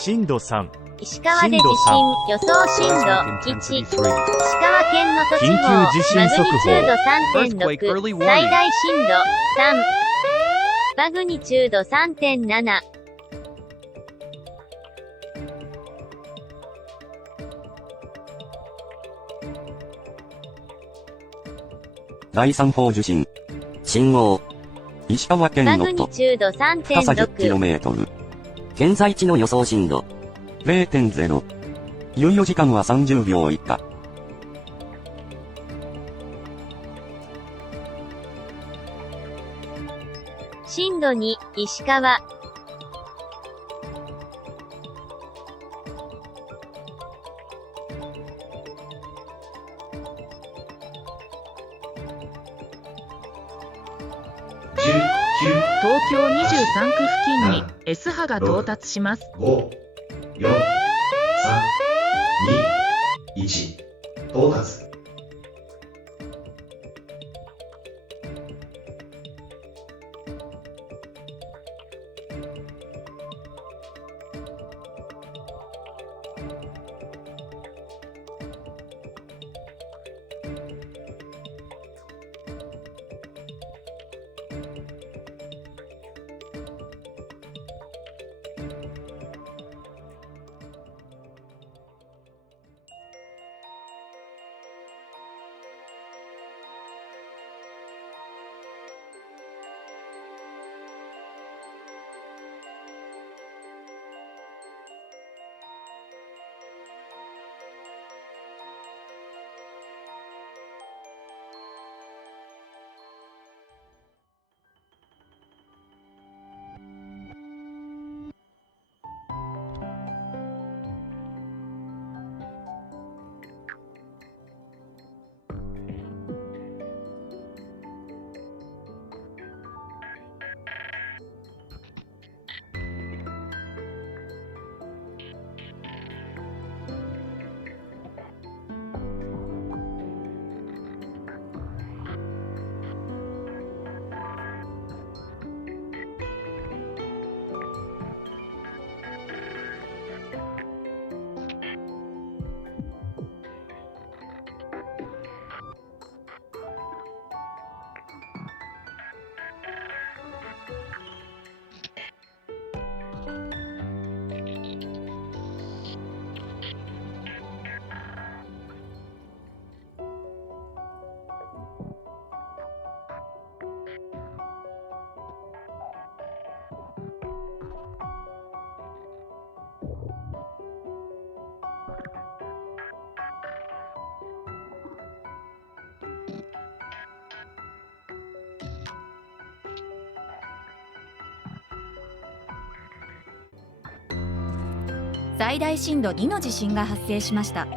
震度3。石川で地震、予想震度1。石川県能登地方、緊急地震速報マグニチュード 3.6、最大震度3。マグニチュード 3.7。第3波地震。震央。石川県マ能登。グニチュード深さ 3.6。10km。現在地の予想震度。0.0。猶予時間は30秒以下。震度2、石川。東京23区付近に S 波が到達します。5、4、3、2、1、到達。最大震度2の地震が発生しました。